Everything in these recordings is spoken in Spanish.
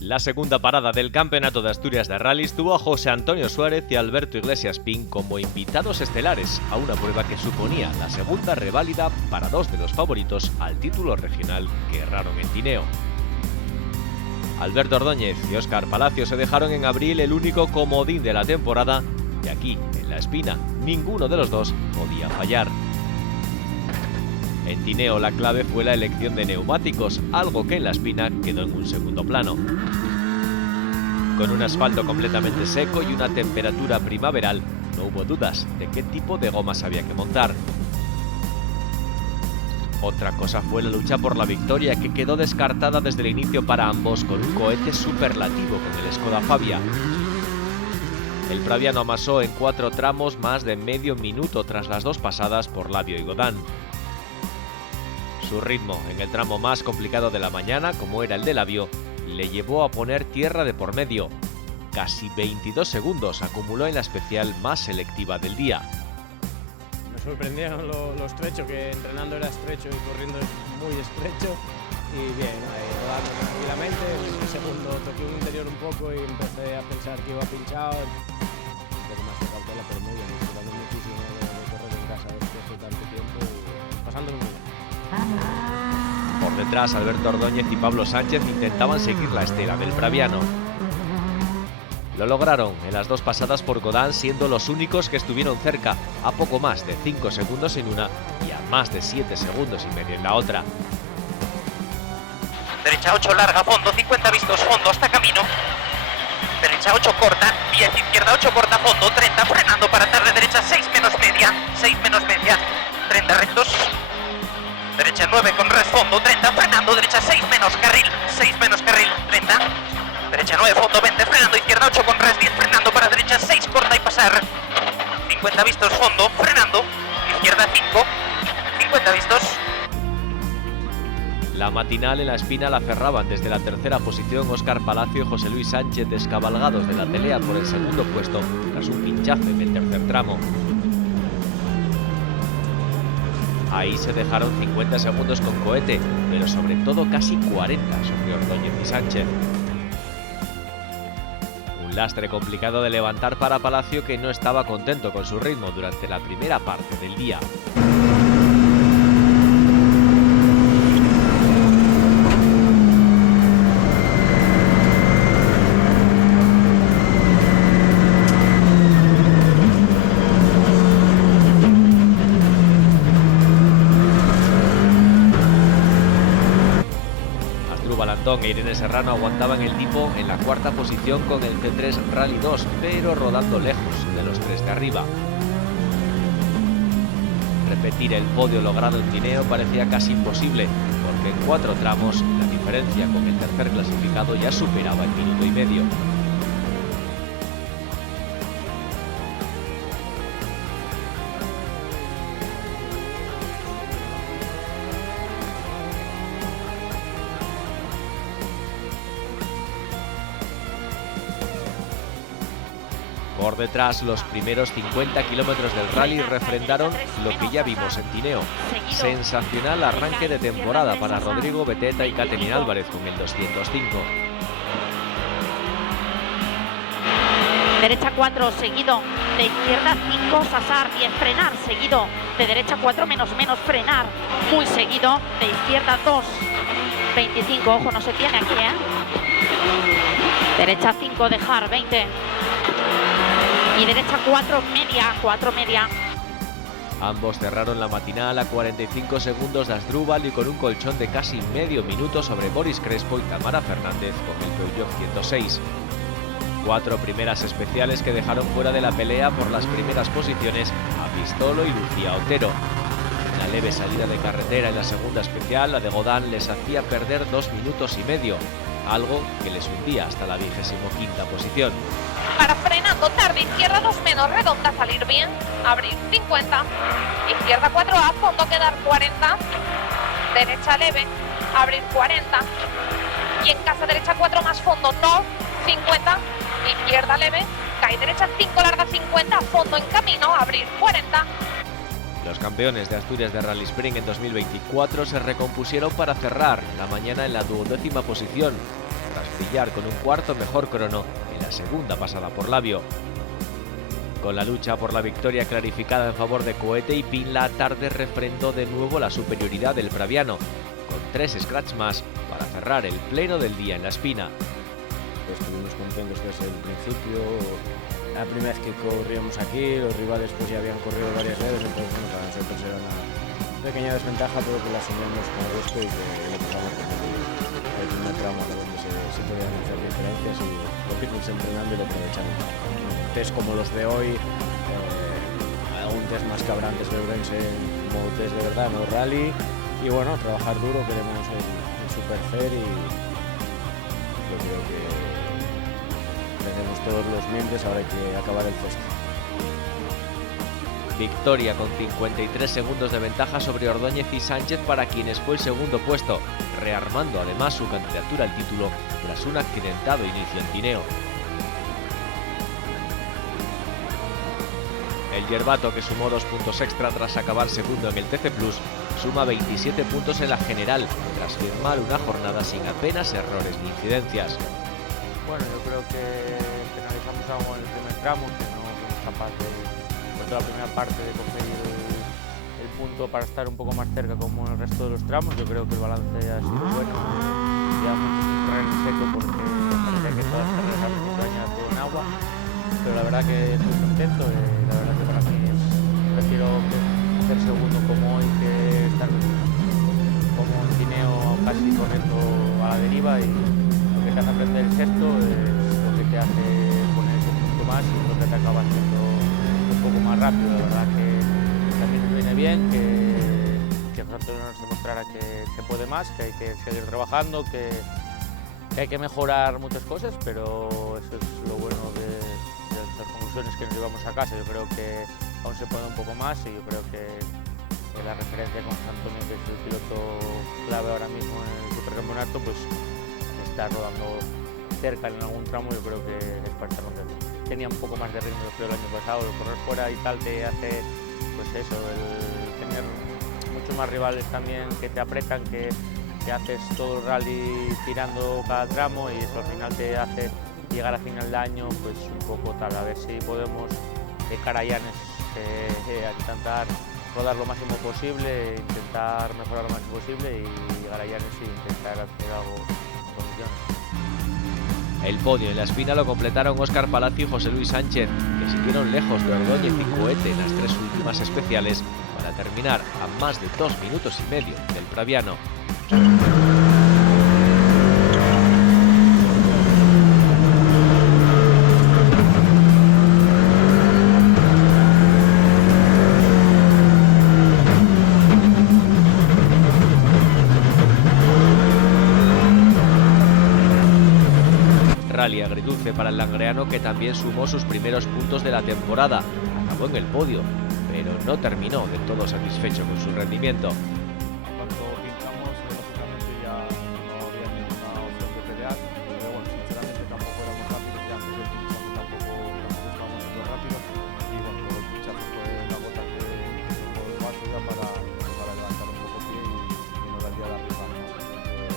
La segunda parada del Campeonato de Asturias de Rallys tuvo a José Antonio Suárez y Alberto Iglesias Pin como invitados estelares a una prueba que suponía la segunda reválida para dos de los favoritos al título regional que erraron en Tineo. Alberto Ordóñez y Óscar Palacio se dejaron en abril el único comodín de la temporada y aquí, en La Espina, ninguno de los dos podía fallar. En Tineo la clave fue la elección de neumáticos, algo que en La Espina quedó en un segundo plano. Con un asfalto completamente seco y una temperatura primaveral, no hubo dudas de qué tipo de gomas había que montar. Otra cosa fue la lucha por la victoria, que quedó descartada desde el inicio para ambos con un cohete superlativo con el Skoda Fabia. El praviano amasó en 4 tramos más de medio minuto tras las dos pasadas por Labio y Godán. Su ritmo en el tramo más complicado de la mañana, como era el de Labio, le llevó a poner tierra de por medio. Casi 22 segundos acumuló en la especial más selectiva del día. Me sorprendieron lo estrecho, que entrenando era estrecho y corriendo es muy estrecho. Y bien, rodando tranquilamente. En el segundo toqué un interior un poco y empecé a pensar que iba pinchado. Un poco más de cautela, pero muy bien. Disfrutando muchísimo de correr en casa después de tanto tiempo y pasándolo muy bien. Por detrás, Alberto Ordóñez y Pablo Sánchez intentaban seguir la estela del praviano. Lo lograron en las dos pasadas por Godán, siendo los únicos que estuvieron cerca, a poco más de 5 segundos en una y a más de 7 segundos y medio en la otra. Derecha 8 larga, fondo, 50 vistos, fondo, hasta camino. Derecha 8 corta, 10, izquierda 8 corta, fondo, 30, frenando para tarde, derecha 6 menos media, 6 menos media, 30 rectos. Derecha 9 con res, fondo, 30, frenando, derecha 6 menos carril, 30. Derecha 9, fondo, 20, frenando, izquierda 8 con res, 10, frenando para derecha 6, corta y pasar. 50 vistos, fondo, frenando, izquierda 5, 50 vistos. La matinal en La Espina la cerraban desde la tercera posición Óscar Palacio y José Luis Sánchez, descabalgados de la pelea por el segundo puesto tras un pinchazo en el tercer tramo. Ahí se dejaron 50 segundos con cohete, pero sobre todo casi 40 sobre Ordóñez y Sánchez. Un lastre complicado de levantar para Palacio, que no estaba contento con su ritmo durante la primera parte del día. Balandón e Irene Serrano aguantaban el tipo en la cuarta posición con el C3 Rally 2, pero rodando lejos de los tres de arriba. Repetir el podio logrado en Tineo parecía casi imposible, porque en 4 tramos la diferencia con el tercer clasificado ya superaba el minuto y medio. Por detrás, los primeros 50 kilómetros del rally refrendaron lo que ya vimos en Tineo. Sensacional arranque de temporada para Rodrigo Beteta y Katherine Álvarez con el 205. Derecha 4, seguido. De izquierda 5, Sassar, 10, frenar, seguido. De derecha 4, menos, frenar. Muy seguido. De izquierda 2, 25, ojo, no se tiene aquí, Derecha 5, dejar, 20. Y derecha 4 media. Ambos cerraron la matinal a 45 segundos de Asdrúbal y con un colchón de casi medio minuto sobre Boris Crespo y Tamara Fernández con el Peugeot 106. 4 primeras especiales que dejaron fuera de la pelea por las primeras posiciones a Pistolo y Lucía Otero. La leve salida de carretera en la segunda especial, la de Godán, les hacía perder 2 minutos y medio, algo que les hundía hasta la 25ª posición. Para frenando tarde, izquierda 2 menos, redonda, salir bien, abrir 50, izquierda 4A, fondo quedar 40, derecha leve, abrir 40, y en casa derecha 4 más fondo, no, 50, izquierda leve, cae derecha 5 larga 50, fondo en camino, abrir 40. Los campeones de Asturias de Rally Spring en 2024 se recompusieron para cerrar la mañana en la 12ª posición. tras brillar con un cuarto mejor crono en la segunda pasada por Labio. Con la lucha por la victoria clarificada en favor de Cohete y Pin, la tarde refrendó de nuevo la superioridad del praviano, con 3 scratch más para cerrar el pleno del día en La Espina. Estuvimos contentos desde el principio. La primera vez que corríamos aquí, los rivales pues ya habían corrido varias veces, entonces bueno, para nosotros era una pequeña desventaja, pero que la asumimos con gusto y que lo pasamos por el primer tramo donde se podían hacer diferencias y lo fuimos entrenando y lo aprovechamos. Test como los de hoy, algún test más cabrantes de Ourense como test de verdad, no rally, y bueno, trabajar duro, queremos el Super Fair y yo creo que tenemos todos los miembros, ahora hay que acabar el test. Victoria con 53 segundos de ventaja sobre Ordóñez y Sánchez para quienes fue el segundo puesto, rearmando además su candidatura al título tras un accidentado inicio en Tineo. El Yerbato, que sumó 2 puntos extra tras acabar segundo en el TC Plus, suma 27 puntos en la general, tras firmar una jornada sin apenas errores ni incidencias. Bueno, yo creo que penalizamos algo en el primer tramo, que no fuimos capaces, sobre todo la primera parte, de coger el punto para estar un poco más cerca como en el resto de los tramos. Yo creo que el balance ha sido bueno, llevamos un terreno seco porque parecía que todas las carreras se bañaban todo en agua, pero la verdad que estoy contento, la verdad que para mí prefiero hacer segundo como hoy que estar como en Tineo casi corriendo a la deriva, y lo que te hace aprender el sexto es lo que te hace poner ese punto más y lo que te acaba haciendo un poco más rápido. La verdad que también nos viene bien que Antonio nos demostrara que se puede más, que hay que seguir trabajando, que hay que mejorar muchas cosas, pero eso es lo bueno de las conclusiones que nos llevamos a casa. Yo creo que aún se puede un poco más y yo creo que la referencia con Antonio, que es el piloto clave ahora mismo en el supercampeonato, pues está rodando cerca en algún tramo. Yo creo que es para estar contento. Tenía un poco más de ritmo, yo creo, el año pasado. El correr fuera y tal te hace, pues eso, el tener muchos más rivales también que te apretan, que haces todo el rally tirando cada tramo, y eso al final te hace llegar a final de año pues un poco tal. A ver si podemos de cara a Llanes intentar rodar lo máximo posible, intentar mejorar lo máximo posible y llegar a Llanes y intentar hacer algo en condiciones. El podio en La Espina lo completaron Óscar Palacio y José Luis Sánchez, que siguieron lejos de Ordóñez y Cohete en las 3 últimas especiales para terminar a más de 2 minutos y medio del praviano. Rally agridulce para el langreano, que también sumó sus primeros puntos de la temporada. Acabó en el podio, pero no terminó del todo satisfecho con su rendimiento. Cuando pinchamos, lógicamente ya no había ninguna opción de pelear, pero bueno, sinceramente tampoco éramos rápidos, ya antes del pinchaje tampoco estábamos súper rápidos, y bueno, luego el pinchaje fue la gota que tuvo el vaso ya para levantar un poco pie y nos daría la misma, ¿no?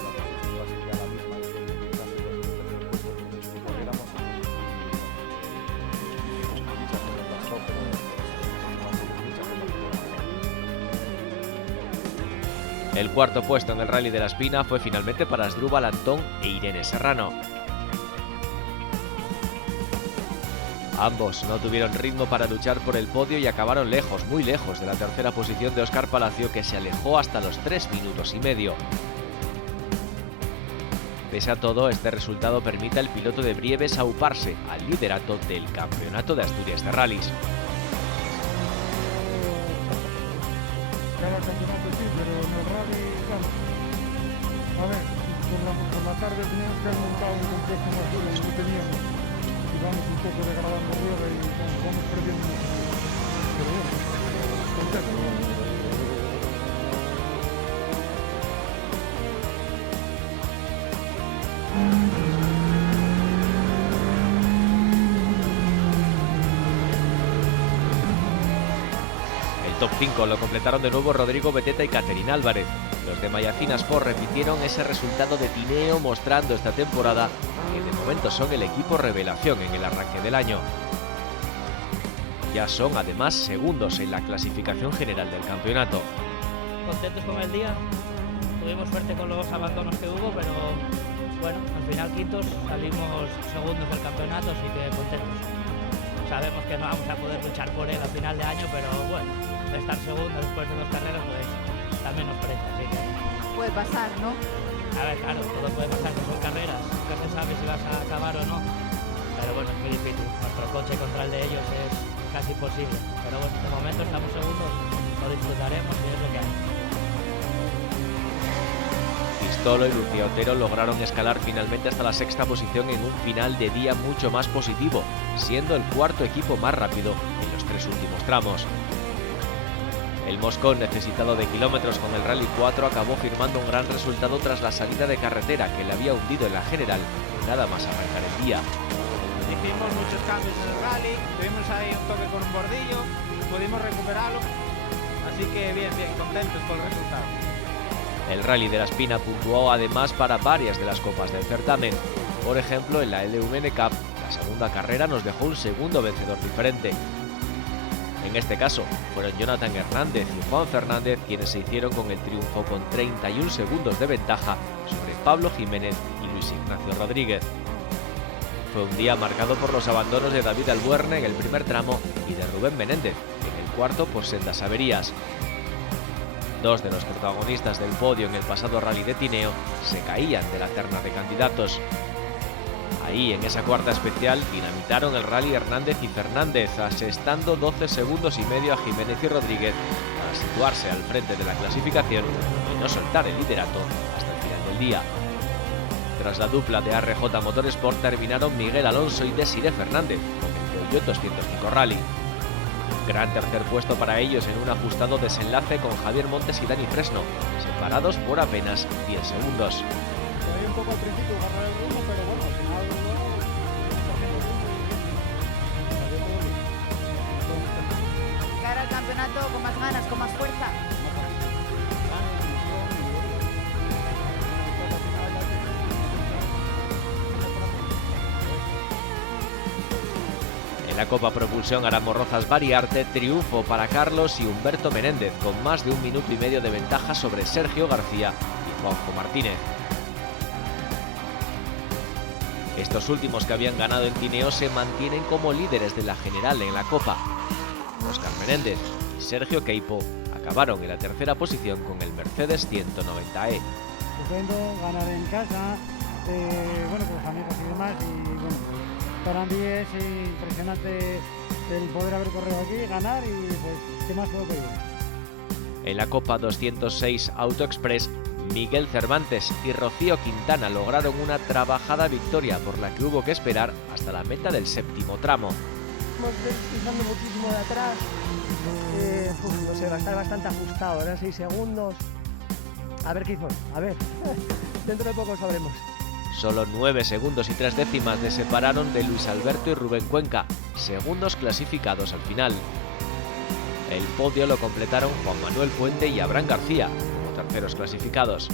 La posición sería la misma desde el pinchaje, pues el tercer puesto que corriéramos, y el pinchaje nos bastó, pero El cuarto puesto en el Rally de La Espina fue finalmente para Asdrúbal Antón e Irene Serrano. Ambos no tuvieron ritmo para luchar por el podio y acabaron lejos, muy lejos de la tercera posición de Óscar Palacio, que se alejó hasta los 3 minutos y medio. Pese a todo, este resultado permite al piloto de Brieves auparse al liderato del Campeonato de Asturias de Rallys. Cada campeonato sí, pero en el rally, claro. A ver, por la tarde teníamos que haber montado un complejo más duro y no teníamos. Y vamos un poco degradando rueda y vamos perdiendo mucho. Pero bueno, contento. Top 5 lo completaron de nuevo Rodrigo Beteta y Caterina Álvarez. Los de Mayacina Sport repitieron ese resultado de Tineo, mostrando esta temporada que de momento son el equipo revelación en el arranque del año. Ya son además segundos en la clasificación general del campeonato. Contentos con el día, tuvimos suerte con los abandonos que hubo, pero bueno, al final quintos, salimos segundos del campeonato, así que contentos. Sabemos que no vamos a poder luchar por él a final de año, pero bueno, estar segundos después de 2 carreras pues también nos presta, así que... Puede pasar, ¿no? A ver, claro, todo puede pasar, que son carreras, nunca se sabe si vas a acabar o no, pero bueno, es muy difícil, nuestro coche contra el de ellos es casi imposible, pero bueno, de momento estamos segundos, lo disfrutaremos y es lo que hay. Pistolo y Lucía Otero lograron escalar finalmente hasta la 6ª posición en un final de día mucho más positivo, siendo el 4º equipo más rápido en los 3 últimos tramos. El Moscón, necesitado de kilómetros con el Rally 4, acabó firmando un gran resultado tras la salida de carretera que le había hundido en la general nada más arrancar el día. Hicimos muchos cambios en el rally, tuvimos ahí un toque con un bordillo, pudimos recuperarlo, así que bien, contentos con el resultado. El Rally de la Espina puntuó además para varias de las copas del certamen. Por ejemplo, en la LVN Cup, la segunda carrera nos dejó un segundo vencedor diferente. En este caso, fueron Jonathan Hernández y Juan Fernández quienes se hicieron con el triunfo con 31 segundos de ventaja sobre Pablo Jiménez y Luis Ignacio Rodríguez. Fue un día marcado por los abandonos de David Albuerne en el primer tramo y de Rubén Menéndez en el cuarto por sendas averías. 2 de los protagonistas del podio en el pasado Rally de Tineo se caían de la terna de candidatos. Ahí, en esa cuarta especial, dinamitaron el Rally Hernández y Fernández, asestando 12 segundos y medio a Jiménez y Rodríguez para situarse al frente de la clasificación y no soltar el liderato hasta el final del día. Tras la dupla de ARJ Motorsport terminaron Miguel Alonso y Desiré Fernández con el Peugeot 205 Rally. Gran tercer puesto para ellos en un ajustado desenlace con Javier Montes y Dani Fresno, separados por apenas 10 segundos. Ahí un poco al principio agarrar el rumbo, pero bueno, al final Cara al campeonato con más ganas, con más fuerza. En la Copa Propulsión Aramorrozas Bariarte, triunfo para Carlos y Humberto Menéndez, con más de 1 minuto y medio de ventaja sobre Sergio García y Juanjo Martínez. Estos últimos, que habían ganado en Tineo, se mantienen como líderes de la general en la Copa. Óscar Menéndez y Sergio Queipo acabaron en la 3ª posición con el Mercedes 190E. Estupendo ganar en casa, bueno, con los amigos y demás, y bueno, para mí es impresionante el poder haber corrido aquí, ganar y pues, ¿qué más puedo pedir? En la Copa 206 Auto Express, Miguel Cervantes y Rocío Quintana lograron una trabajada victoria por la que hubo que esperar hasta la meta del 7º tramo. Estamos pisando muchísimo de atrás, no sé, va a estar bastante ajustado, eran 6 segundos. A ver qué hizo, a ver, dentro de poco sabremos. Solo 9 segundos y 3 décimas le separaron de Luis Alberto y Rubén Cuenca, segundos clasificados al final. El podio lo completaron Juan Manuel Fuente y Abraham García, como terceros clasificados.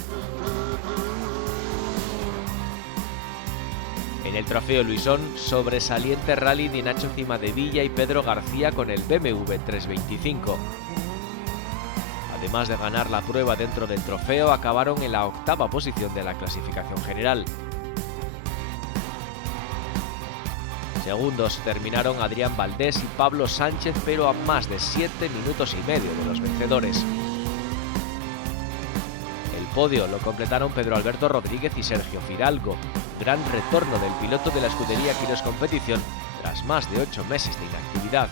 En el trofeo Luisón, sobresaliente rally de Nacho Cimadevilla y Pedro García con el BMW 325. Además de ganar la prueba dentro del trofeo, acabaron en la 8ª posición de la clasificación general. Segundos terminaron Adrián Valdés y Pablo Sánchez, pero a más de 7 minutos y medio de los vencedores. El podio lo completaron Pedro Alberto Rodríguez y Sergio Fidalgo. Gran retorno del piloto de la escudería Quiros Competición tras más de 8 meses de inactividad.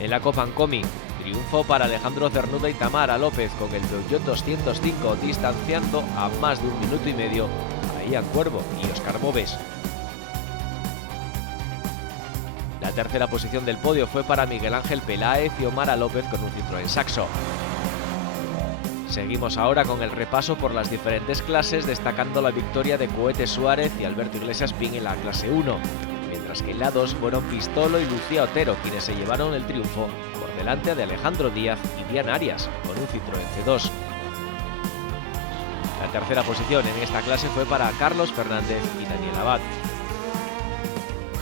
En la Copa Ancomi, triunfo para Alejandro Cernuda y Tamara López con el Peugeot 205, distanciando a más de 1 minuto y medio a Ian Cuervo y Óscar Moves. La 3ª posición del podio fue para Miguel Ángel Peláez y Omar López con un Citroën Saxo. Seguimos ahora con el repaso por las diferentes clases, destacando la victoria de Cohete Suárez y Alberto Iglesias Pin en la clase 1, mientras que en la 2 fueron Pistolo y Lucía Otero quienes se llevaron el triunfo por delante de Alejandro Díaz y Diana Arias, con un Citroën C2. La tercera posición en esta clase fue para Carlos Fernández y Daniel Abad.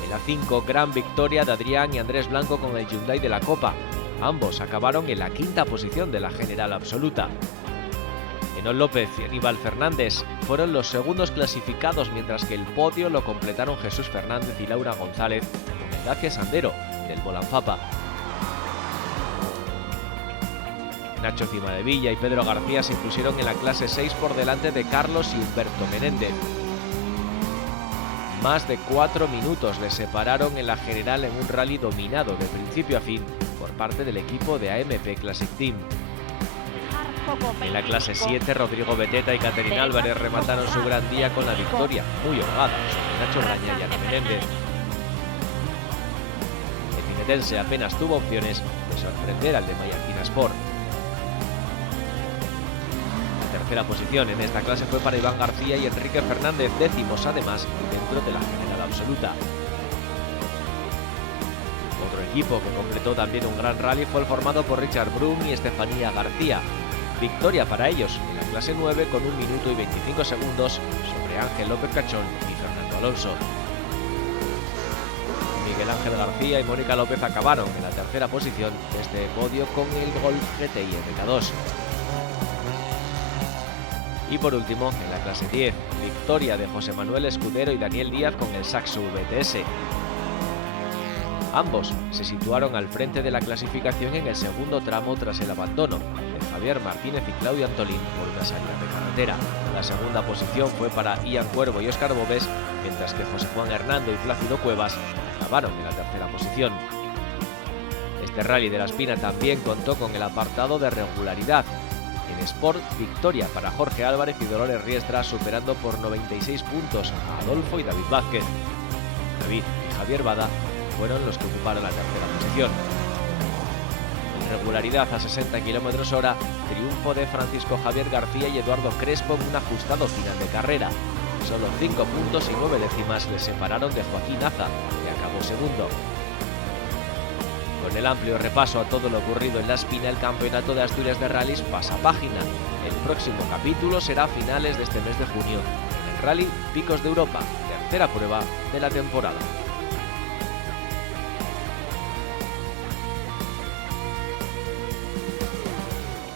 En la 5, gran victoria de Adrián y Andrés Blanco con el Hyundai de la Copa. Ambos acabaron en la quinta posición de la general absoluta. Enol López y Aníbal Fernández fueron los segundos clasificados, mientras que el podio lo completaron Jesús Fernández y Laura González con el Dacia Sandero del Volanfapa. Nacho Cimadevilla y Pedro García se impusieron en la clase 6 por delante de Carlos y Humberto Menéndez. Más de 4 minutos les separaron en la general en un rally dominado de principio a fin por parte del equipo de AMP Classic Team. En la clase 7, Rodrigo Beteta y Caterina Álvarez remataron su gran día con la victoria, muy holgada, sobre Nacho Raña y Ana Menéndez. El tinetense apenas tuvo opciones de sorprender al de Mallorquina Sport. La tercera posición en esta clase fue para Iván García y Enrique Fernández, décimos además dentro de la general absoluta. Otro equipo que completó también un gran rally fue el formado por Richard Brum y Estefanía García. Victoria para ellos en la clase 9 con 1 minuto y 25 segundos sobre Ángel López Cachón y Fernando Alonso. Miguel Ángel García y Mónica López acabaron en la tercera posición de este podio con el Golf GTI MK2. Y por último, en la clase 10, victoria de José Manuel Escudero y Daniel Díaz con el Saxo VTS. Ambos se situaron al frente de la clasificación en el segundo tramo tras el abandono de Javier Martínez y Claudio Antolín por una salida de carretera. La segunda posición fue para Ian Cuervo y Óscar Bobés, mientras que José Juan Hernando y Plácido Cuevas acabaron en la tercera posición. Este Rally de la Espina también contó con el apartado de regularidad. En Sport, victoria para Jorge Álvarez y Dolores Riestra, superando por 96 puntos a Adolfo y David Vázquez. David y Javier Bada fueron los que ocuparon la tercera posición. En regularidad a 60 km/h, triunfo de Francisco Javier García y Eduardo Crespo en un ajustado final de carrera. Solo 5 puntos y 9 décimas les separaron de Joaquín Aza, que acabó segundo. Con el amplio repaso a todo lo ocurrido en la Espina, el Campeonato de Asturias de Rallys pasa página. El próximo capítulo será a finales de este mes de junio, en el Rally Picos de Europa, tercera prueba de la temporada.